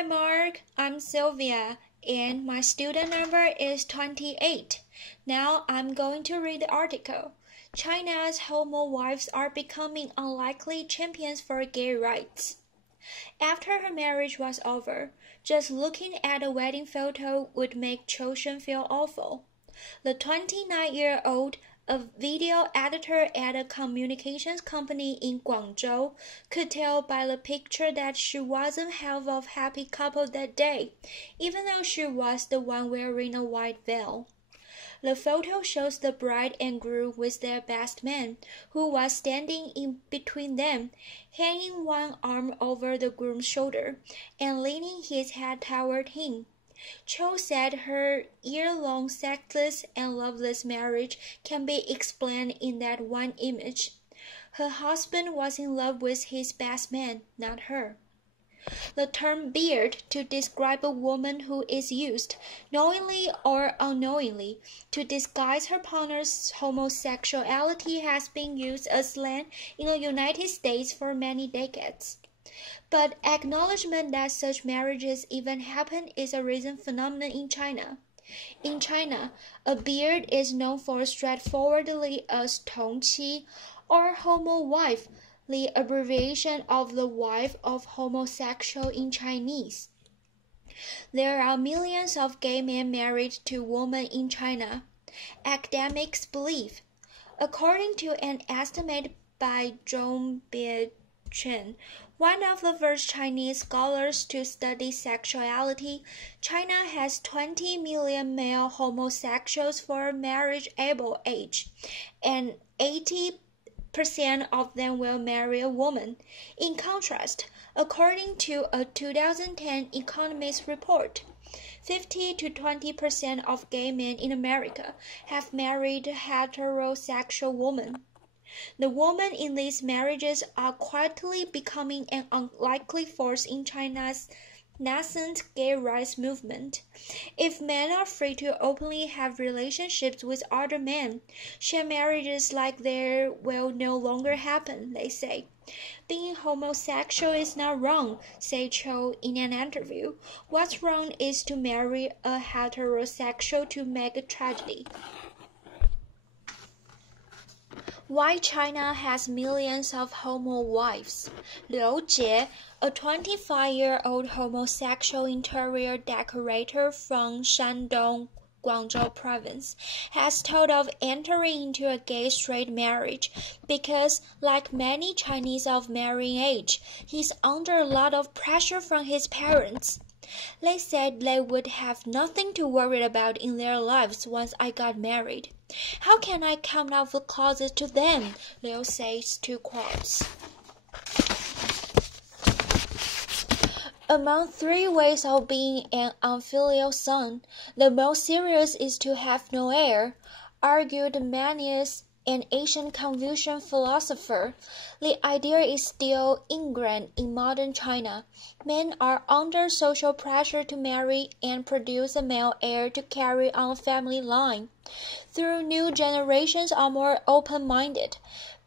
Hi Mark, I'm Sylvia, and my student number is 28. Now I'm going to read the article. China's homowives are becoming unlikely champions for gay rights. After her marriage was over, just looking at a wedding photo would make Choshen feel awful. The 29-year-old, a video editor at a communications company in Guangzhou, could tell by the picture that she wasn't half of happy couple that day, even though she was the one wearing a white veil. The photo shows the bride and groom with their best man, who was standing in between them, hanging one arm over the groom's shoulder and leaning his head toward him. Cho said her year-long sexless and loveless marriage can be explained in that one image. Her husband was in love with his best man, not her. The term beard to describe a woman who is used, knowingly or unknowingly, to disguise her partner's homosexuality has been used as slang in the United States for many decades. But acknowledgement that such marriages even happen is a recent phenomenon in China. In China, a beard is known for straightforwardly as tongqi or homowife, the abbreviation of the wife of homosexual in Chinese. There are millions of gay men married to women in China. Academics believe, according to an estimate by Zhong Biechen, one of the first Chinese scholars to study sexuality, China has 20 million male homosexuals for marriage-able age, and 80% of them will marry a woman. In contrast, according to a 2010 Economist report, 50 to 20% of gay men in America have married heterosexual women. The women in these marriages are quietly becoming an unlikely force in China's nascent gay rights movement. If men are free to openly have relationships with other men, shared marriages like theirs will no longer happen, they say. Being homosexual is not wrong, said Cho in an interview. What's wrong is to marry a heterosexual to make a tragedy. Why China has millions of homo wives. Liu Jie, a 25-year-old homosexual interior decorator from Shandong, Guangzhou province, has told of entering into a gay-straight marriage because, like many Chinese of marrying age, he's under a lot of pressure from his parents. They said they would have nothing to worry about in their lives once I got married. How can I come out of the closet to them? Liu says to quotes. Among 3 ways of being an unfilial son, the most serious is to have no heir, argued Manius, an ancient Confucian philosopher. The idea is still ingrained in modern China. Men are under social pressure to marry and produce a male heir to carry on a family line. Though new generations are more open-minded,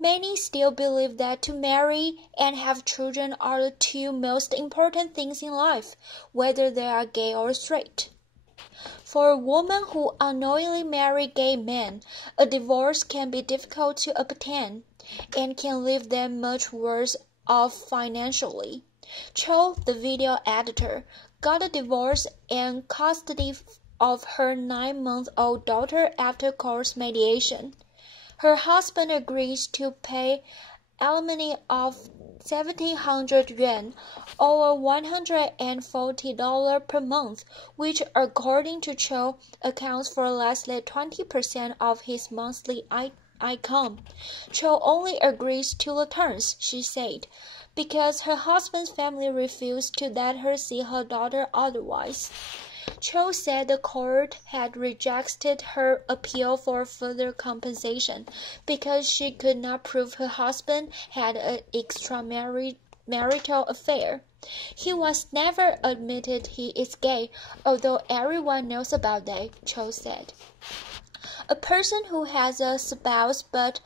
many still believe that to marry and have children are the 2 most important things in life, whether they are gay or straight. For a woman who unknowingly marries gay men, a divorce can be difficult to obtain and can leave them much worse off financially. Cho, the video editor, got a divorce and custody of her 9-month-old daughter after court mediation. Her husband agrees to pay alimony of 1,700 yuan, or $140 per month, which, according to Cho, accounts for less than 20% of his monthly income. Cho only agrees to the terms, she said, because her husband's family refused to let her see her daughter otherwise. Cho said the court had rejected her appeal for further compensation because she could not prove her husband had an extramarital affair. He was never admitted he is gay, although everyone knows about that, Cho said. A person who has a spouse but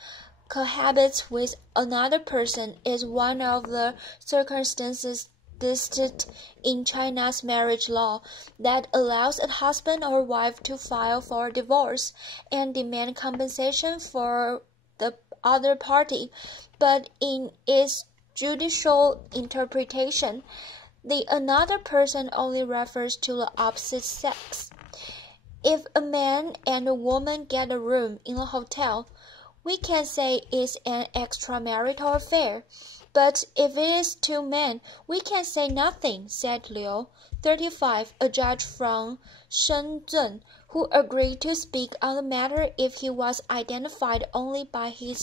cohabits with another person is one of the circumstances existed in China's marriage law that allows a husband or wife to file for divorce and demand compensation for the other party, but in its judicial interpretation, the another person only refers to the opposite sex. If a man and a woman get a room in a hotel, we can say it's an extramarital affair. But if it is two men, we can say nothing, said Liu, 35, a judge from Shenzhen, who agreed to speak on the matter if he was identified only by his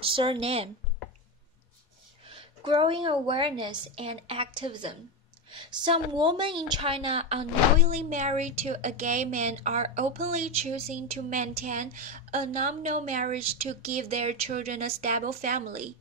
surname. Growing awareness and activism. Some women in China unknowingly married to a gay man are openly choosing to maintain a nominal marriage to give their children a stable family.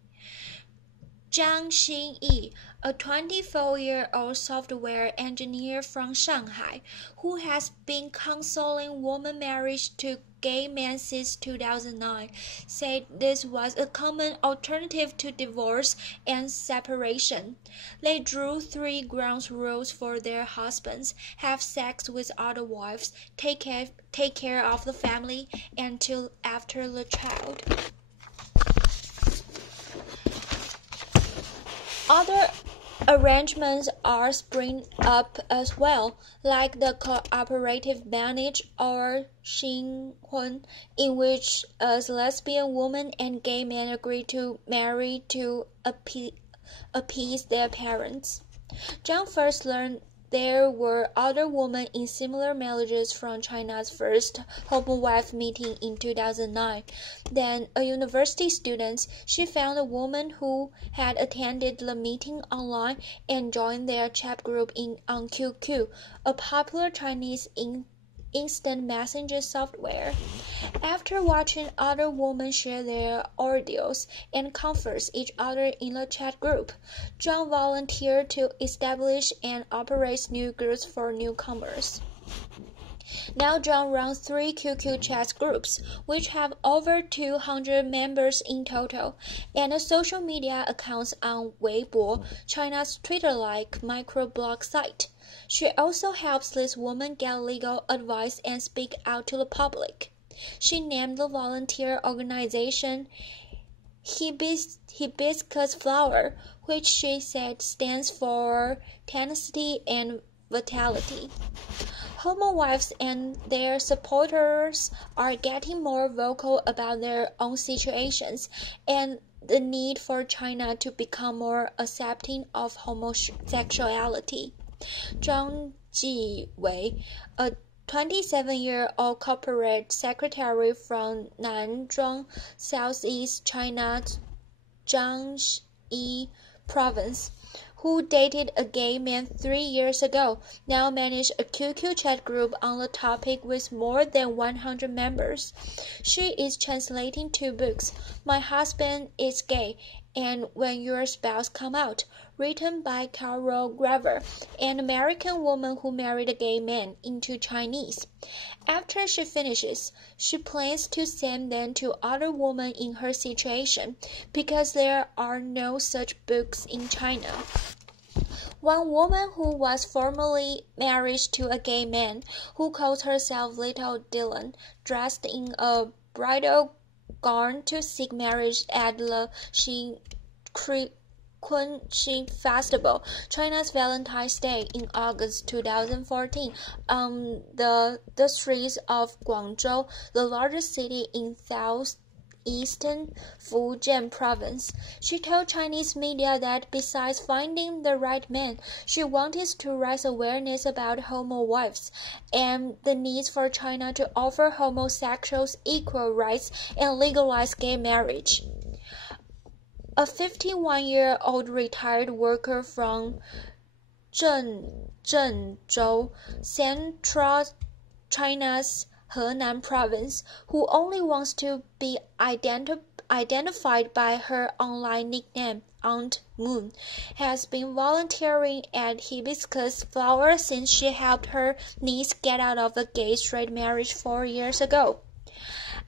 Zhang Xinyi, a 24-year-old software engineer from Shanghai, who has been counseling women marriage to gay men since 2009, said this was a common alternative to divorce and separation. They drew 3 ground rules for their husbands: have sex with other wives, take care of the family, and to after the child. Other arrangements are springing up as well, like the cooperative marriage or xinhun, in which a lesbian woman and gay men agree to marry to appease their parents. Zhang first learned there were other women in similar marriages from China's first homowives meeting in 2009. Then, a university student, she found a woman who had attended the meeting online and joined their chat group on QQ, a popular Chinese instant messenger software. After watching other women share their ordeals and comforts each other in the chat group, Zhang volunteered to establish and operate new groups for newcomers. Now Zhang runs 3 QQ chat groups, which have over 200 members in total, and social media accounts on Weibo, China's Twitter-like microblog site. She also helps these women get legal advice and speak out to the public. She named the volunteer organization Hibiscus Flower, which she said stands for tenacity and vitality. Homowives and their supporters are getting more vocal about their own situations and the need for China to become more accepting of homosexuality. Zhang Jiwei, a 27-year-old corporate secretary from Nanzhuang, Southeast China's Jiangxi province, who dated a gay man 3 years ago, now manages a QQ chat group on the topic with more than 100 members. She is translating 2 books, My Husband is Gay and When Your Spouse Come Out, written by Carol Graver, an American woman who married a gay man, into Chinese. After she finishes, she plans to send them to other women in her situation, because there are no such books in China. One woman who was formerly married to a gay man, who calls herself Little Dylan, dressed in a bridal gown to seek marriage at the Kunqi Festival, China's Valentine's Day, in August 2014 on the streets of Guangzhou, the largest city in southeastern Fujian province. She told Chinese media that besides finding the right man, she wanted to raise awareness about homowives and the need for China to offer homosexuals equal rights and legalize gay marriage. A 51-year-old retired worker from Zhenzhou, central China's Henan province, who only wants to be identified by her online nickname Aunt Moon, has been volunteering at Hibiscus Flower since she helped her niece get out of a gay-straight marriage 4 years ago.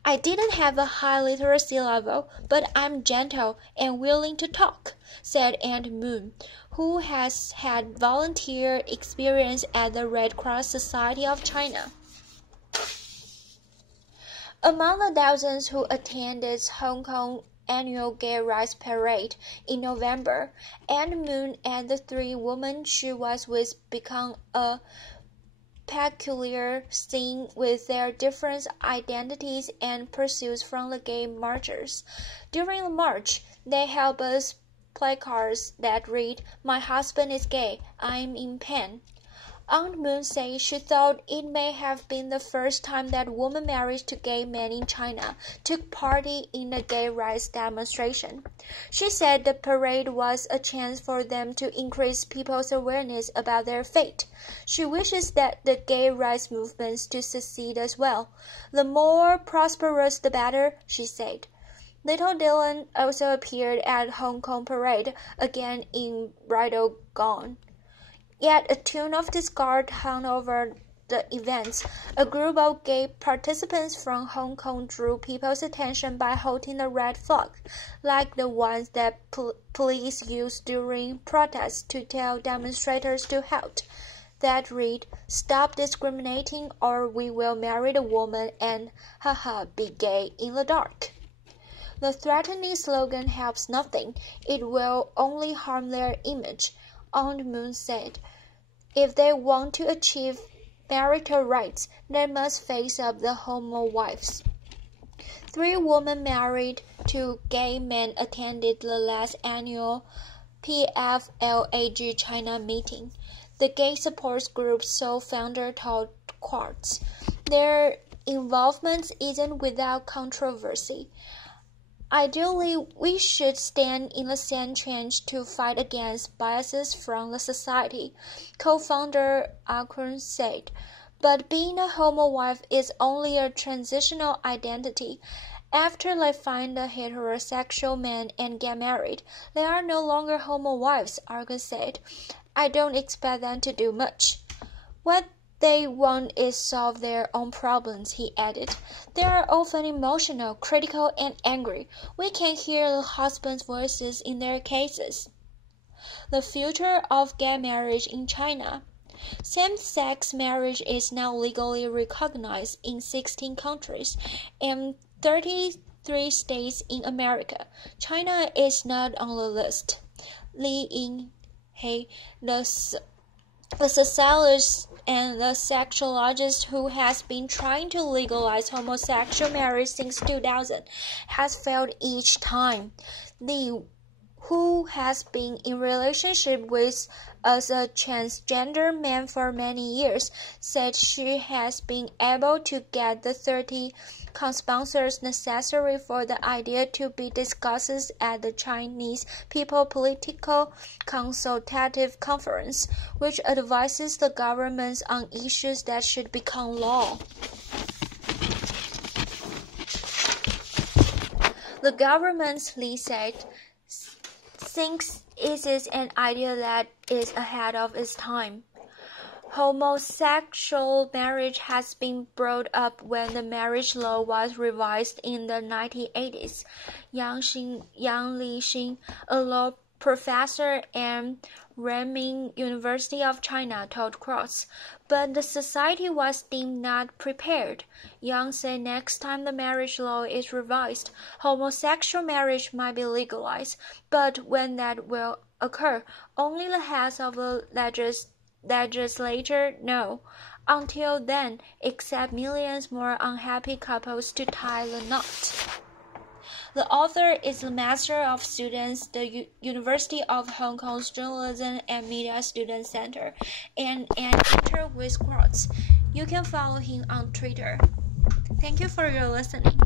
I didn't have a high literacy level, but I'm gentle and willing to talk, said Aunt Moon, who has had volunteer experience at the Red Cross Society of China. Among the thousands who attended Hong Kong annual Gay Rights Parade in November, Aunt Moon and the three women she was with became a peculiar scene with their different identities and pursuits from the gay marchers. During the march, they held us placards that read, "My husband is gay, I'm in pain." Aunt Moon said she thought it may have been the first time that women married to gay men in China took part in a gay rights demonstration. She said the parade was a chance for them to increase people's awareness about their fate. She wishes that the gay rights movements to succeed as well. The more prosperous the better, she said. Little Dylan also appeared at Hong Kong parade, again in bridal gown. Yet a tune of discord hung over the events. A group of gay participants from Hong Kong drew people's attention by holding a red flag, like the ones that police used during protests to tell demonstrators to halt. That read, "Stop discriminating or we will marry the woman and haha be gay in the dark." The threatening slogan helps nothing. It will only harm their image, Aunt Moon said. If they want to achieve marital rights, they must face up the homowives. 3 women married to gay men attended the last annual PFLAG China meeting. The gay support group's sole founder told Quartz, "Their involvement isn't without controversy. Ideally, we should stand in the same trench to fight against biases from the society," co-founder Akron said. But being a homowife is only a transitional identity. After they find a heterosexual man and get married, they are no longer homowives, Akron said. "I don't expect them to do much. What they want is solve their own problems," he added. "They are often emotional, critical, and angry. We can hear the husbands' voices in their cases." The future of gay marriage in China. Same-sex marriage is now legally recognized in 16 countries and 33 states in America. China is not on the list. Li Ying-He, the sociologist and the sexologist who has been trying to legalize homosexual marriage since 2000, has failed each time. Li, who has been in relationship with as a transgender man for many years, said she has been able to get the 30 co-sponsors necessary for the idea to be discussed at the Chinese People Political Consultative Conference, which advises the governments on issues that should become law. The government, Li said, thinks it is an idea that is ahead of its time. Homosexual marriage has been brought up when the marriage law was revised in the 1980s. Yang Lixin, a law professor at Renmin University of China, told Cross, but the society was deemed not prepared. Yang said next time the marriage law is revised, homosexual marriage might be legalized, but when that will occur, only the heads of the legislature know. Until then, expect millions more unhappy couples to tie the knot. The author is the Master of Students, the University of Hong Kong's Journalism and Media Student Center, and an editor with Quartz. You can follow him on Twitter. Thank you for your listening.